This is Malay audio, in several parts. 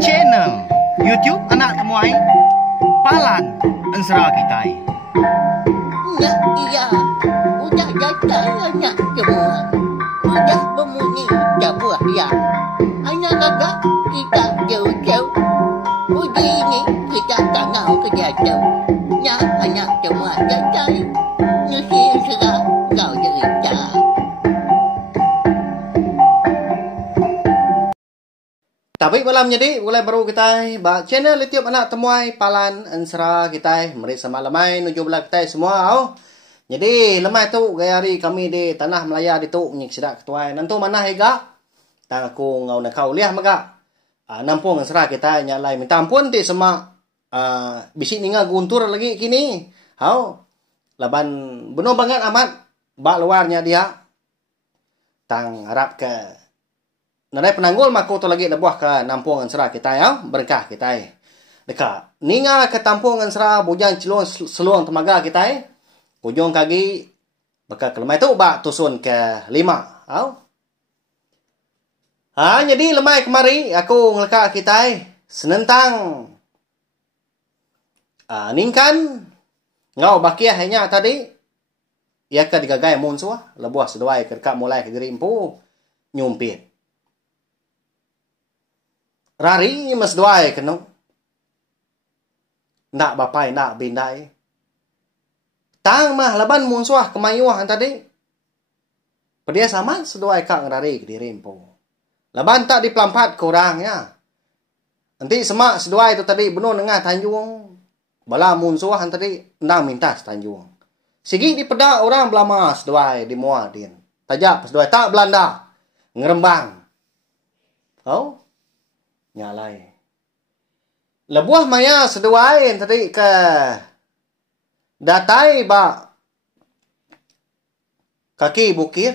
channel YouTube anak temuai Palan Ensera kita. Ya, iya. Udah datang anak semua. Udah berbunyi sebuah ya. Anak kakak kita jauh-jauh. Uji ini kita tak mau kejatuh. Ya, anak semua datang. Nusi serah kau cerita. Tapi malam jadi mulai baru kita ba channel YouTube anak temuai Palan Ensera kita meri sama lemai nuju belah kita semua au. Jadi lemai tu gaya hari kami di tanah Melaya di tu nyik sidak ketuai. Nantu mana higa? Tang aku ngau nak kau liah maga. Nampung Ensera kita nyalai minta ampun ti sama bisi ninga guntur lagi kini. Au. Laban benar banget amat ba luarnya dia. Tang harap ke nadai penanggul maku tu lagi lebuah ke nampung Ensera kita ya, berkah kita. Dekat ninga ke tampung Ensera bujang celung seluang temaga kita. Ujung kaki bakal kelemai tu bak tusun ke 5. Au. Jadi lemai kemari aku ngelaka kita senentang ningkan ngau bakiah hanya tadi ia ke digagai munsua lebuah seduai ke dekat mulai ke gerimpu nyumpit. Rari mas doai keno. Nak bapai nak bindai. Tang mah laban munsuah kemayuah tadi. Pedia sama sedoai kak ngerari ke dirimpo. Laban tak dipelampat kurangnya. Nanti semak sedoai itu tadi benar dengan Tanjung. Bala munsuah tadi nang mintas Tanjung. Sigi di peda orang belama sedoai di muadin. Tajak sedoai tak Belanda. Ngerembang. Oh? Nyalai. Lebuah maya seduain tadi ke datai ba kaki bukit.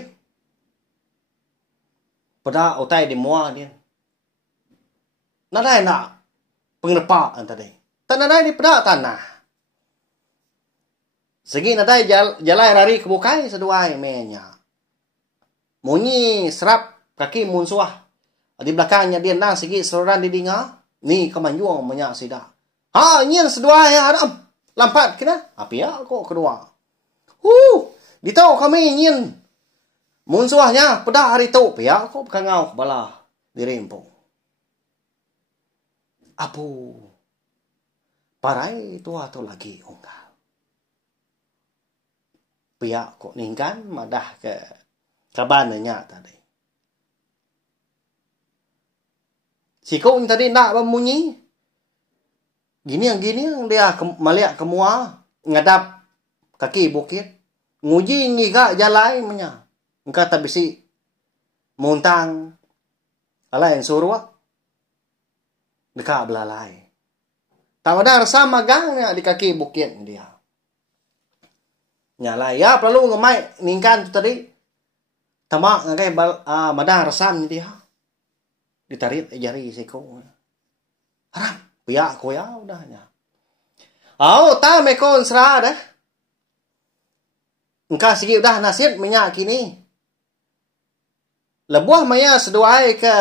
Pada utai di mua dia. Nadai nak pengerepak tadi. Tak nadai di pada tanah. Segi nadai jalai rari kebukai seduai menya. Munyi serap kaki munsuah. Di belakangnya dia nang segi seluruhan di dinga. Ni kemanjuang menyak sidak. Nyen sedua ya Adam. Lampat kena. Apa ya kok kedua. Ditau kami nyen. Munsuahnya pada hari tu. Pia kok kangau bala dirempong. Apu. Parai tua tu lagi unggal. Pia kok ningkan madah ke kabananya tadi. Si kau tadi nak berbunyi. Gini yang dia melihat ke mua. Ngadap kaki bukit. Nguji ngiga jalai punya. Engkau tak bisi. Muntang. Alai yang suruh. Dekat belalai. Tak ada rasa magangnya di kaki bukit dia. Nyalai. Ya perlu ngemai ningkan tu tadi. Tamak ngagai madang resam dia. Ditarik jari seko. Haram, piak ko ya udahnya. Ta meko Ensera dah. Engkau segi udah nasib minyak kini. Lebuah maya seduai ke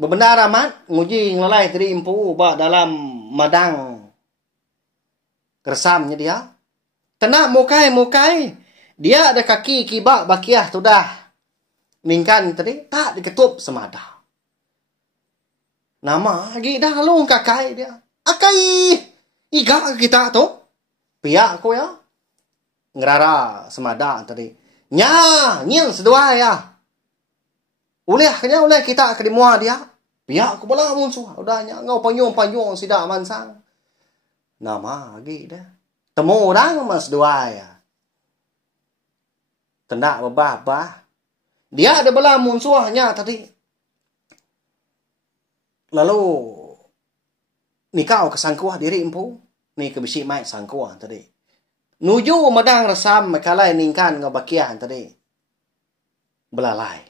bebenar amat nguji ngelai teri impu ba dalam madang kersamnya dia. Tenak mukai. Dia ada kaki kibak bakiah tu dah. Ningkan tadi tak diketup semada. Nama lagi dah long kakai dia. Akai iga kita tu. Pihak ko ya. Ngerara semada tadi. Nyen sedua ya. Uleh kita ke dimua dia. Pihak ko bala musuh. Udahnya ngau panjung sidak mansang. Nama lagi dah. Temu orang mas dua ya. Tendak babah. Dia ada bala munsuahnya tadi. Lalu nikau kesangkuah diri empu. Ni kebisi mai sangkuah tadi. Nuju madang resam makalai ningkan ngabakiah tadi. Belalai.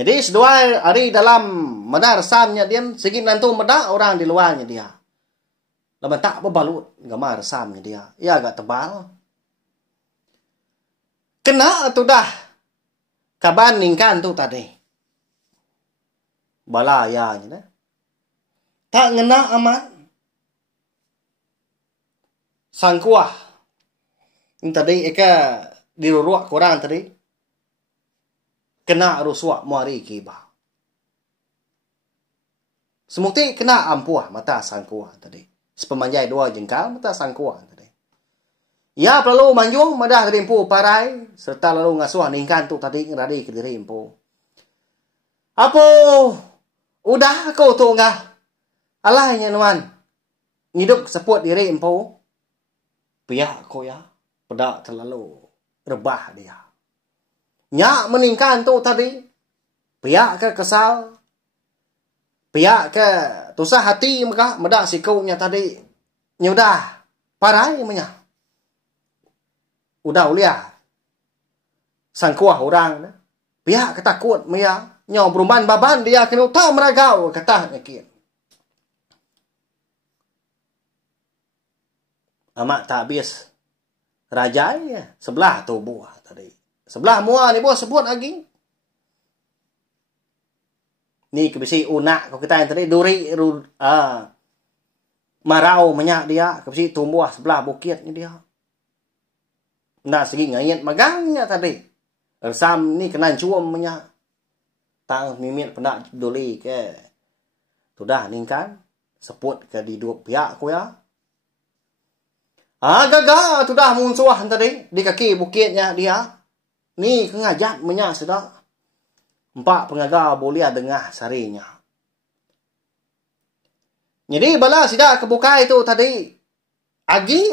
Jadi sedua hari dalam madang resamnya dia segi nantu medak orang di luarnya dia. Lama tak berbalut gambar resamnya dia. Ya agak tebal. Kena tu dah kaban ningkan tu tadi. Bala ya nya. Tak ngena amat. Sangkuah. Ini tadi eka diruruak korang tadi. Kena rusua muari kiba. Semukti kena ampuah mata sangkuah tadi. Sepemanjai 2 jengkal mata sangkuah tadi. Ya perlu manjung madah tadi empu parai serta lalu ngasuh ningkan tu tadi ngeradi ke diri empu. Apa? Udah kau tu enggak? Alahnya nuan. Hidup seput diri empu. Pihak kau ya. Pedak terlalu rebah dia. Nyak meningkan tu tadi. Pihak ke kesal. Pihak ke tusah hati mereka. Medak sikaunya tadi. Nyudah. Parai menyak. Udah uliah. Sangkuah orang. Pihak ketakut menyak. Nyaw beruman baban dia kena tak meragau. Kata nyakin. Amat tak habis. Raja ya. Sebelah tu buah tadi. Sebelah mua ni buah sebut lagi. Ni kebisi unak kau kita yang tadi. Duri. Marau menyak dia. Kebisi tumbuh sebelah bukit ni dia. Nak segi ngayat magangnya tadi. Ersam ni kena cuam menyak. Tang mimit pendak duri ke. Sudah ningkan. Sebut ke di 2 pihak ku ya. Gagal sudah munsuah tadi di kaki bukitnya dia. Ni kengajat menyak sudah. 4 pengagal boleh dengar sarinya. Jadi bala sidak kebukai itu tadi. Agi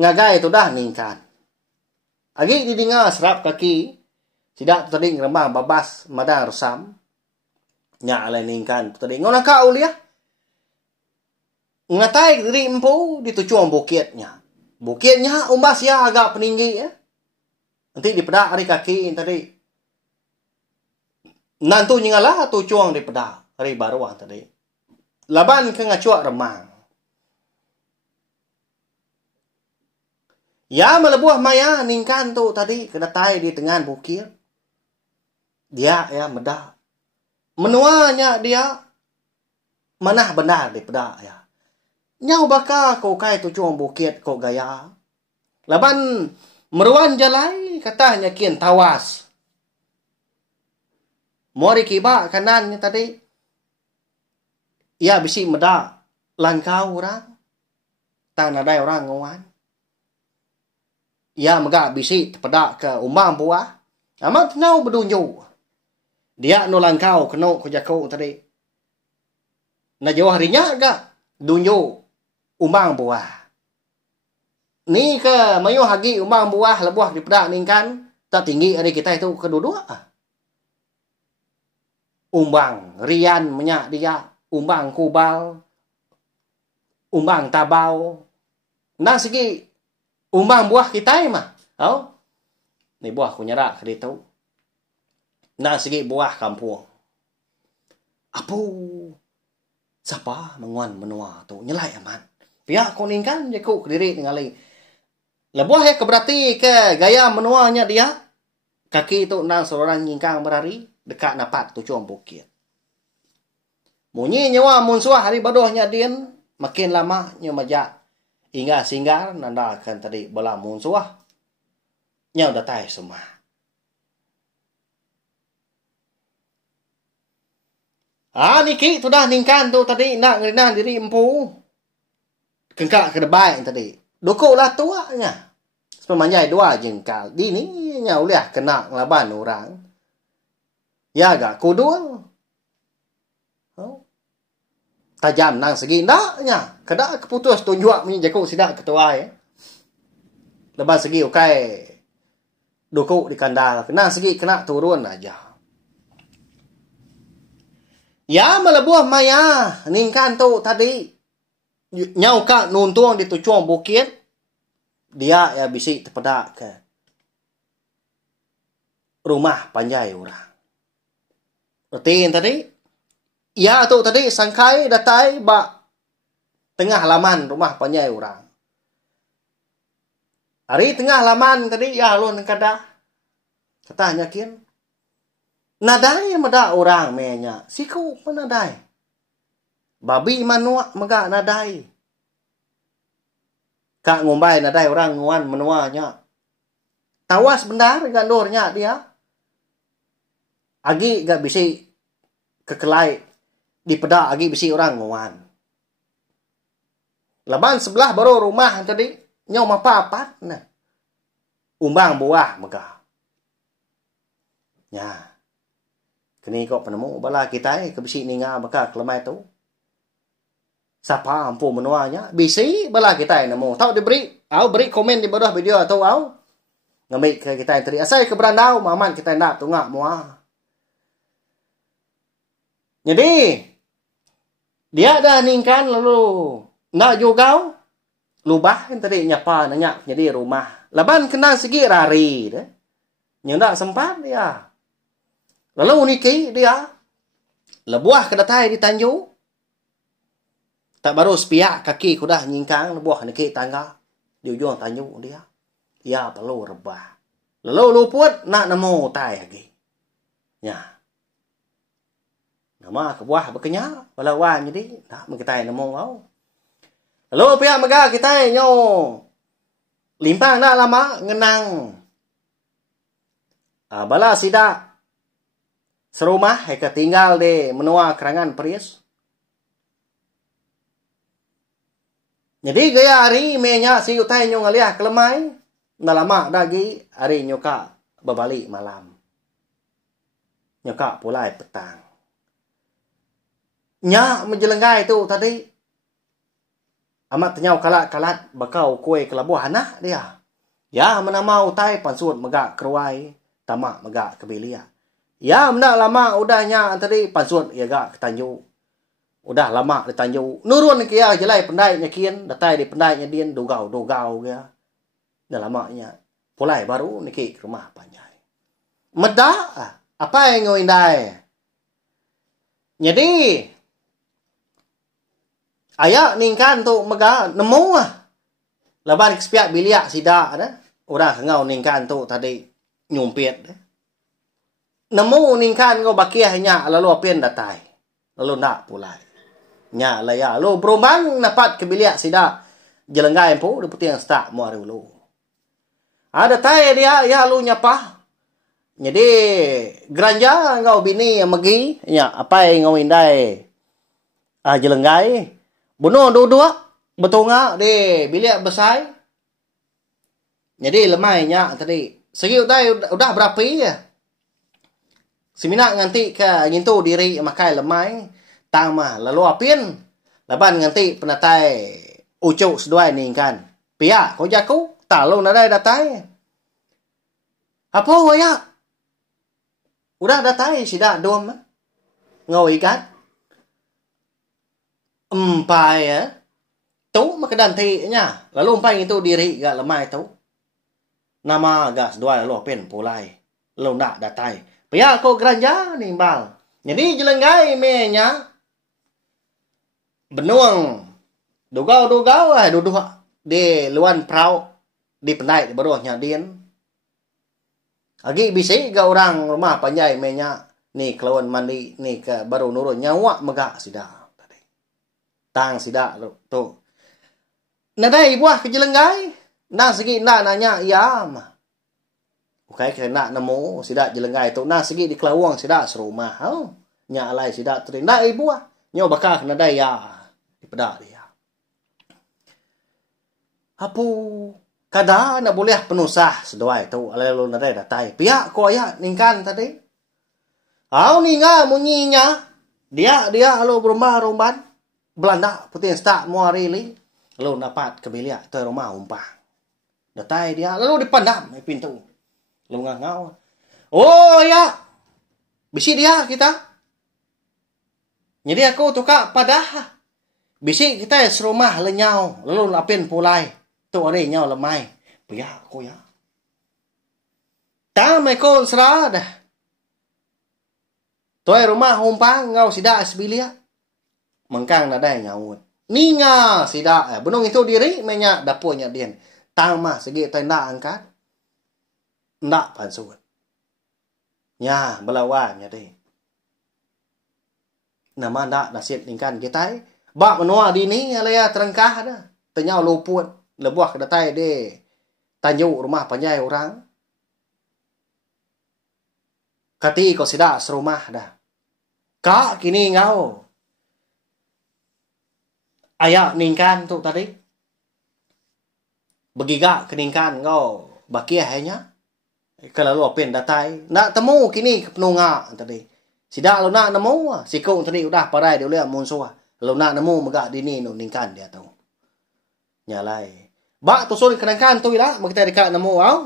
ngagai itu dah ningkan. Agi didengar serap kaki. Sidak tu tadi ngerembang babas madang resam. Nyak alai ningkan tu tadi. Ngona kau liah. Ngatai diri empu ditujuan bukitnya. Bukitnya umbas ya agak peninggi ya. Nanti dipedak hari kaki tadi. Nantu nyingala tujuan dipedak hari baruah tadi. Laban ke ngacuak remang. Ya melebuah maya ningkan tu tadi kedatai di tengah bukit. Dia ya medah. Menuanya dia manah benar dipedak ya. Nyau baka kau kai tujuan bukit kau gaya. Laban meruan jalai katanya kian tawas. Mori kiba kanannya tadi. Ya bisi meda langkau orang. Tang nadai orang ngawan. Ya megak bisi tepedak ke umbang buah. Amat ngau berdunju. Dia no langkau kena ko jakau tadi. Na jauh harinya agak dunju. Umbang buah. Ni ke mayu hagi umbang buah lebuah dipedak ningkan. Tak tinggi ada kita itu kedua-dua. Umbang rian menyak dia. Umbang kubal. Umbang tabau. Nah segi umbang buah kita mah. Oh. Ni buah ku nyerak ke itu. Nah segi buah kampung. Apa? Siapa menguan menua tu nyelai amat. Pihak kau ningkan je kau diri tinggal lagi. Lebuah ya keberarti ke gaya menuanya dia. Kaki tu nang seorang nyingkang berari. Dekat napak tujuan bukit. Munyi nyawa munsuah hari badohnya din. Makin lama nyamajak. Hingga singgar nanda akan tadi bala munsuah. Nyaw datai semua. Niki tu dah ningkan tu tadi. Nak ngerinah diri empu. Kengkak ke debai tadi. Dokok lah tuaknya. Sepemanjai 2 jengkal. Di ni nyau liah kena ngelaban orang. Ya agak kudul. Oh. Tajam nang segi ndaknya. Kedak keputus tunjuk punya jakuk sidak ketua ya. Leban segi ukai. Dokok di kandal. Nang segi kena turun aja. Ya melebuah maya. Ningkan tu tadi. Nyau kak nuntung di tujuan bukit. Dia ya bisi terpedak ke rumah panjai orang. Rutin tadi. Ya tu tadi sangkai datai bak tengah halaman rumah panjai orang. Hari tengah halaman tadi ya lu kada. Katanya kian Nadai mada orang menya. Siku penadai. Babi manua maga nadai. Kak ngumbai nadai orang nguan menuanya. Tawas benar gandornya dia. Agi gak bisi kekelai di peda agi bisi orang nguan. Laban sebelah baru rumah tadi nyau mapapat nah. Umbang buah maga. Ya. Kini kok penemu bala kita ke bisi ninga maka kelemai tu. Sapa ampu menuanya bisi bala kita nemu. Tahu diberi, beri komen di bawah video atau ngambil ke kita tadi. Asai ke berandau maman kita nak tungak mua. Jadi dia dah ningkan lalu nak juga lubah kan tadi nyapa nanya jadi rumah. Laban kena segi rari deh. Nyendak sempat dia. Lalu niki dia lebuah kedatai di Tanjung. Tak baru sepiak kaki kudah nyingkang lebuah niki tangga di ujung Tanjung dia. Ya perlu rebah. Lalu luput nak nemu tai lagi. Ya. Nama kebuah berkenya balawan jadi nak kita nemu au. Lalu pihak mega kita nyo limpang nak lama ngenang. Bala sida serumah heka tinggal di menua kerangan perius. Jadi gaya hari menya si utai nyo ngaliah kelemai. Dah lama lagi hari nyoka berbalik malam. Nyoka pulai petang. Nya menjelenggai tu tadi. Amat tenyau kalat-kalat bakau kue kelabuh anak dia. Ya menama utai pansut megak keruai. Tamak megak kebilia. Ya menak lama udahnya tadi pansut ya gak ketanju. Udah lama ditanju. Nurun kia jelai pendai nyakin. Datai di pendai nyadien dugau-dugau kia. Dah lamanya. Pulai baru niki ke rumah panjai. Meda. Apa yang ngawindai? Jadi. Ayak ningkan tu mega nemu Laban kespiak biliak sidak dah. Orang ngau ningkan tu tadi nyumpit. Nemu ningkan ngau bakiahnya lalu apian datai. Lalu nak pulai. Nya laya. Lalu berumbang dapat kebiliak sidak. Jelenggai pun dia putih yang start muari ulu. Ada tai dia ya lu nyapa. Jadi geranja ngau bini yang megi ya apa yang ngau indai. Jelenggai bunuh dua betunga di bilik besai. Jadi lemainya tadi. Segi udah berapa ya? Semina nganti ke ngintu diri makai lemai tama lalu apin. Laban nganti penatai ucuk seduai ni kan. Pia ko jaku talo nadai datai. Apa waya? Udah datai sida dom. Ngau ikat. Empai ya. Tu makadan nya. Lalu empai itu diri gak lemai tu. Nama gas dua lalu pen pulai. Lalu nak datai. Pia ko geranja nimbal. Jadi jelenggai menya. Benuang. Dugau-dugau duduk di luan prau. Di pendai di bawahnya dien. Agi bisi ke orang rumah panjai menya. Ni kelawan mandi. Ni ke baru nurun nyawa megak sidak. Tang sidak tu. Nadai buah kejelenggai. Nah segi nak nanya iya mah. Bukai kena nemu sidak jelenggai tu. Nah segi di kelawang sidak serumah. Nya alai sidak tu. Nah buah. Nyo bakal nadai ya. Di pedak dia. Apu kada nak boleh penusah seduai tu. Alai lu nadai datai. Pihak ko ayah ningkan tadi. Ninga munyinya. Dia alu berumah-rumah. Belanda putih start muari li. Lalu dapat kebiliak tu rumah umpah. Datai dia lalu dipandam di pintu. Lalu ngau. Oh ya. Bisi dia kita. Jadi aku tukar padah. Bisi kita serumah lenyau. Lalu lapin pulai. Tu hari nyau lemai. Pia aku ya. Tamai ko serada. Tu rumah umpah ngau sidak asbilia. Mengkang nadai nyaut. Ninga sidak. Benung itu diri menya dapurnya dien. Tang mah segi tenda angkat. Ndak pansut. Nya belawan jadi. Nama ndak nasib ningkan kita. Bak menua di ni alaya terengkah dah. Ternyau luput lebuah ke datai de. Tanjuk rumah panjai orang. Kati kau sidak serumah dah. Kak kini ngau. Ayak ningkan tu tadi. Begigak keningkan ngau. Bakia hanya. Kalau lu apen datai. Nak temu kini penunga tadi. Sidak lu nak nemu. Sikung tadi udah parai dia boleh munsua. Lu nak nemu megak dini nu ningkan dia tu. Nyalai. Bak tu suri keningkan tu lah. Kita dekat nemu au.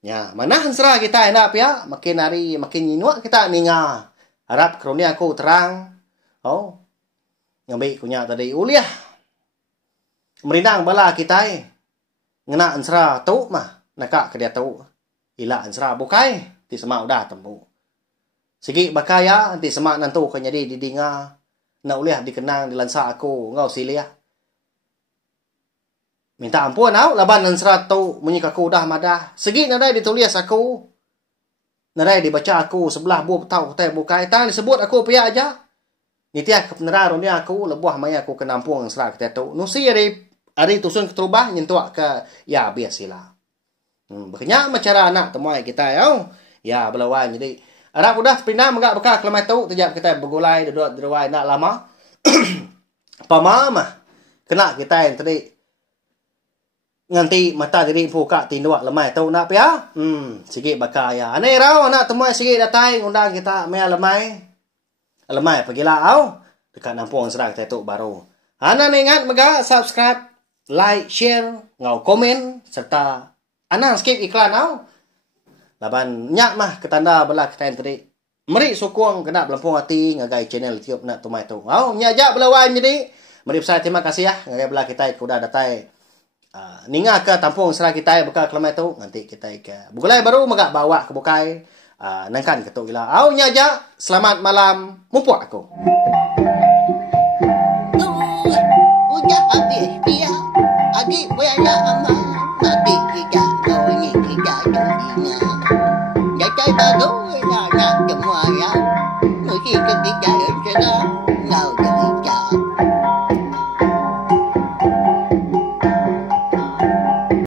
Ya, mana hansra kita nak pia. Makin hari makin nyinua kita ninga. Harap kronia aku terang. Oh. Ngambil kunya tadi uliah. Merindang bala kita. Ngena hansra tu mah. Nakak ke dia tu. Ila hansra bukai. Ti semak udah tembu. Sigi bakaya. Nanti semak nantu kan jadi didinga. Nak uliah dikenang dilansa aku. Ngau silia. Minta ampun au. Laban hansra tu. Munyik aku dah madah. Segi nadai ditulis aku. Nadai dibaca aku. Sebelah buah petau. Kutai bukai. Tang disebut aku pihak aja. Nitiah kebenaran ni aku. Lebuah maya aku kenampung hansra kita tu. Nusi hari tusun keterubah. Nyentuak ke. Ya biasilah. Berkenyak macara anak temuai kita ya. Ya belawan jadi harap udah pindah megak bekal kelemai tu tejap kita bergulai deruai nak lama. Pamama kena kita yang tadi nganti mata diri buka tinduak lemai tu nak pia. Sikit bakal ya. Ane rau anak temuai sikit datai undang kita mai lemai. Lemai pergilah au dekat nampung serang kita tu baru. Ana ingat megak subscribe, like, share, ngau komen serta Anang skip iklan au. Laban nyak mah ketanda bela kita yang tadi. Meri sokong kena belampung hati ngagai channel tiup nak tumai tu. Au nyak jak belawan jadi. Meri saya terima kasih ya ngagai bela kita kuda datai. Ninga ke tampung serah kita bekal kelemai tu nanti kita ke. Bugulai baru megak bawa ke bukai. Nangkan ketuk gila. Au nyak jak selamat malam mumpuk aku. Udah habis dia. Adik buaya aman. Mati kita kau ni kita dunia. Jatuh baru nak semua ya. Mesti kita jalan senang. Ngau